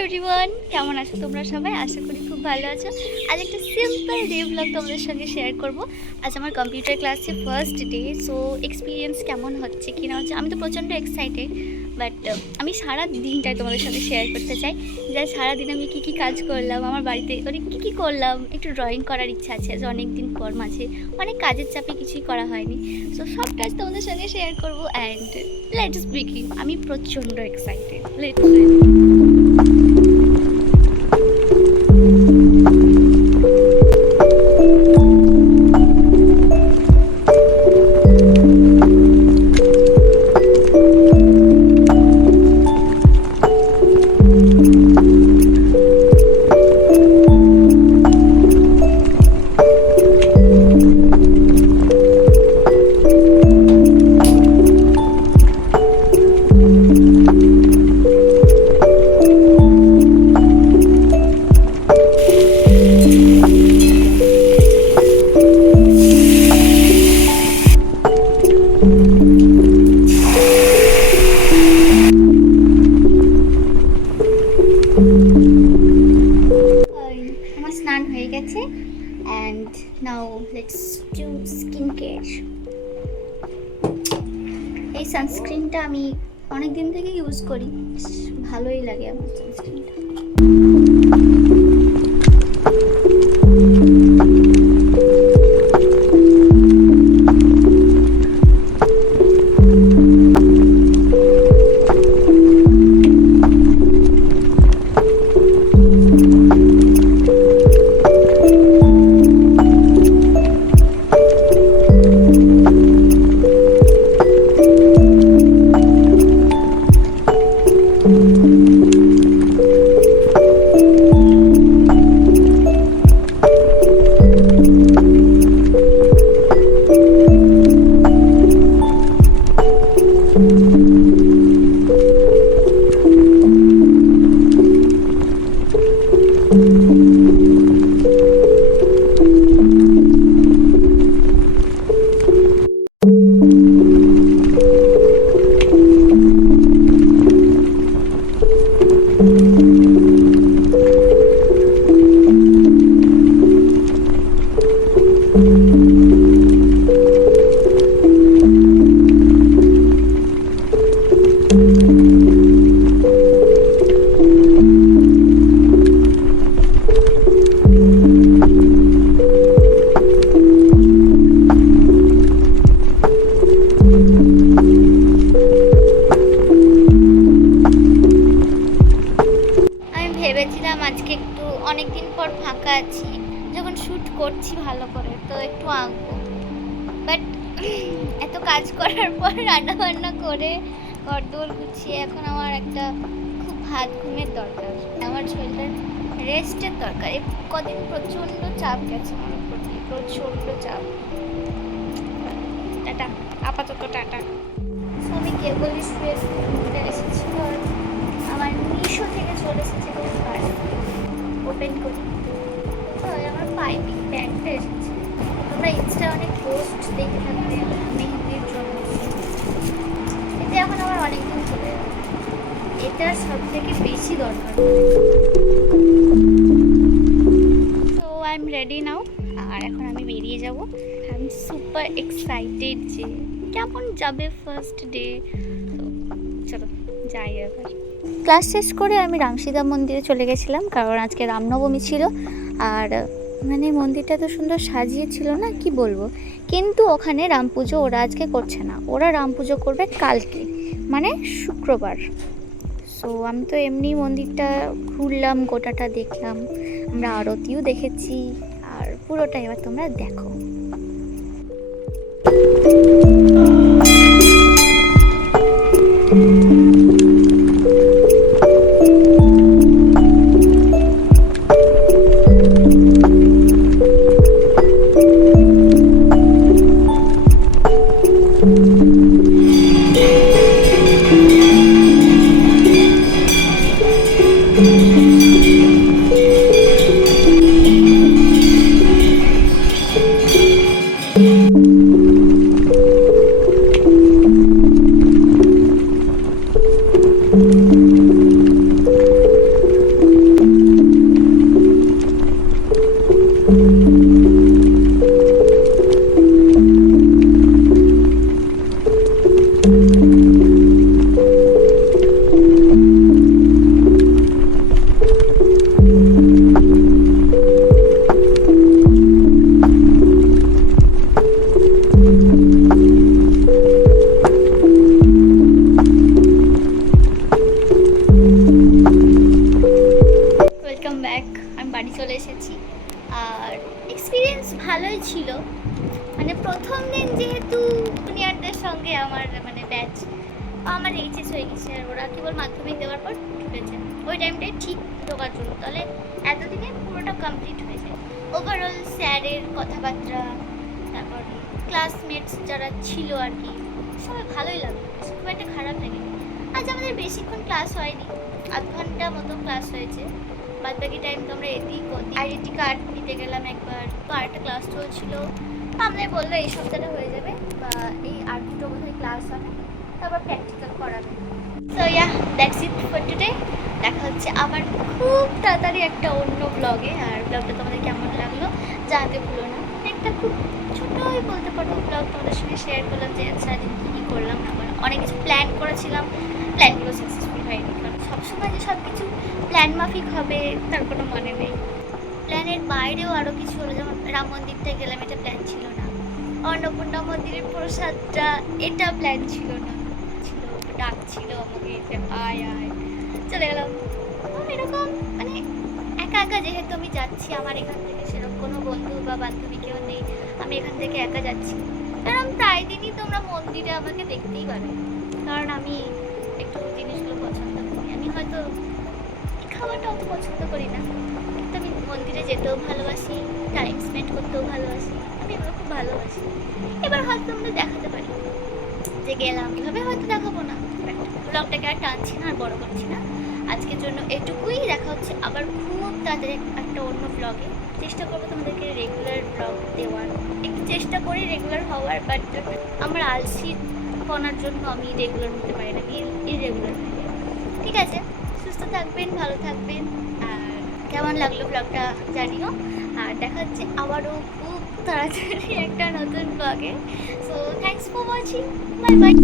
Everyone, কেমন আছো তোমরা সবাই? আশা করি খুব ভালো আছো। আজ একটা সিম্পল ডে ব্লগ তোমাদের সঙ্গে শেয়ার করব। আজ আমার কম্পিউটার ক্লাসে ফার্স্ট ডে। সো এক্সপিরিয়েন্স কেমন হচ্ছে কি না হচ্ছে, আমি তো প্রচণ্ড এক্সাইটেড। বাট আমি সারা দিনটাই তোমাদের সঙ্গে শেয়ার করতে চাই যে সারাদিন আমি কী কাজ করলাম, আমার বাড়িতে অনেক কী করলাম। একটু ড্রয়িং করার ইচ্ছা আছে, যে অনেক দিন পর মাঝে অনেক কাজের চাপে কিছুই করা হয়নি। সো সব কাজ তোমাদের সঙ্গে শেয়ার করবো। And let's begin. আমি প্রচণ্ড এক্সাইটেড। লেটস স্নান হয়ে গেছে। And now let's do skin care. এই সানস্ক্রিনটা আমি অনেক দিন থেকে ইউজ করি, ভালোই লাগে আমার সানস্ক্রিনটা। ভেবেছিলাম আজকে একটু অনেকদিন পর ফাঁকা আছি, যখন শ্যুট করছি ভালো করে তো একটু আঁকবো। বাট এত কাজ করার পর রান্না বান্না করে ঘরদোর গুছিয়ে এখন আমার একটা খুব ভাত ঘুমের দরকার, আমার শরীরের রেস্টের দরকার। এই কদিন প্রচণ্ড চাপ গেছে আমার উপর দিয়ে, প্রচণ্ড চাপ। টাটা, আপাতত টাটা। আমি কেবলই শুয়ে এসেছি, আমার মিশো থেকে চলে এসেছে ওপেন করি। আমার পাইপিং ব্যাগটা এসেছে। তোমরা ইনস্টা অনেক পোস্ট দেখে থাকবে মেহেন্দির জন্য, এতে এখন আমার অনেকদিন চলে যাবে। এটা সব থেকে বেশি দরকার। তো আই এম রেডি নাও, আর এখন আমি বেরিয়ে যাব। আই এম সুপার এক্সাইটেড যে কেমন যাবে ফার্স্ট ডে। তো চলো যাই। এবার ক্লাস শেষ করে আমি রামসীতা মন্দিরে চলে গেছিলাম, কারণ আজকে রামনবমী ছিল। আর মানে মন্দিরটা তো সুন্দর সাজিয়েছিল না, কি বলবো। কিন্তু ওখানে রাম পুজো ওরা আজকে করছে না, ওরা রাম পুজো করবে কালকে, মানে শুক্রবার। সো আমি তো এমনি মন্দিরটা ঘুরলাম, গোটাটা দেখলাম, আমরা আরতিও দেখেছি, আর পুরোটা এবার তোমরা দেখো। আমার এইচএস হয়ে গেছে আর ওরা কেবল মাধ্যমিক দেওয়ার পর ঢুকেছে ওই টাইমটাই ঠিক ঢোকার জন্য, তাহলে এতদিনে পুরোটা কমপ্লিট হয়ে যায়। ওভারঅল স্যারের কথাবার্তা, তারপর ক্লাসমেটস যারা ছিল আর কি, সবাই ভালোই লাগলো, খুব একটা খারাপ লাগেনি। আজ আমাদের বেশিক্ষণ ক্লাস হয়নি, আধ ঘন্টা মতো ক্লাস হয়েছে, বাদ বাকি টাইম তো আমরা এদিক ওদিক আইডেন্টি কার্ড নিতে গেলাম একবার, তো আরেকটা ক্লাস চলছিল, আমাদের বললো এই সপ্তাহটা হয়ে যাবে বা এই আর দুটো বোধহয় ক্লাস হবে, তারপর প্র্যাকটিক্যাল করাবে। So yeah, that's it for today. দেখা হচ্ছে আবার খুব তাড়াতাড়ি একটা অন্য ব্লগে। আর ব্লগটা তোমাদের কেমন লাগলো জানাতে ভুলো না। একটা খুব ছোটোই বলতে পারো ব্লগ তোমাদের সঙ্গে শেয়ার করলাম যে সারাদিন কী কী করলাম না করলাম। অনেক কিছু প্ল্যান করেছিলাম, প্ল্যানগুলো সাকসেসফুল হয়নি, কারণ সবসময় যে সব কিছু প্ল্যান মাফিক হবে তার কোনো মানে নেই। প্ল্যানের বাইরেও আরও কিছু হলো, যেমন রাম মন্দিরটা গেলাম, এটা প্ল্যান ছিল না। অন্নপূর্ণা মন্দিরের প্রসাদটা, এটা প্ল্যান ছিল না, ছিল ডাকছিল আমাকে যে আয় আয়, চলে গেলাম। এরকম মানে একা একা যেহেতু আমি যাচ্ছি, আমার এখান থেকে সেরকম কোনো বন্ধু বা বান্ধবী কেউ নেই, আমি এখান থেকে একা যাচ্ছি, কারণ প্রায় দিনই তোমরা মন্দিরে আমাকে দেখতেই পাবে, কারণ আমি একটু জিনিসগুলো পছন্দ করি। আমি হয়তো খাবারটা অত পছন্দ করি না, কিন্তু আমি মন্দিরে যেতেও ভালোবাসি, টাইম স্পেন্ড করতেও ভালোবাসি, আমি এগুলো খুব ভালোবাসি। এবার হয়তো তোমাদের দেখাতে পারি যে গেলাম, এভাবে হয়তো দেখাবো না, ব্লগটাকে আর টানছি না আর বড় করছি না। আজকের জন্য এটুকুই, দেখা হচ্ছে আবার খুব তাড়াতাড়ি একটা অন্য ব্লগে। চেষ্টা করবো তোমাদেরকে রেগুলার ব্লগ দেওয়ার, একটু চেষ্টা করি রেগুলার হওয়ার, বাট আমার আলসি পনার জন্য আমি রেগুলার হতে পারি না, ইরেগুলার হয়ে যায়। ঠিক আছে, সুস্থ থাকবেন, ভালো থাকবেন, আর কেমন লাগলো ব্লগটা জানিও। আর দেখা হচ্ছে আবারও খুব তাড়াতাড়ি একটা নতুন ব্লগে। So thanks for watching, bye bye.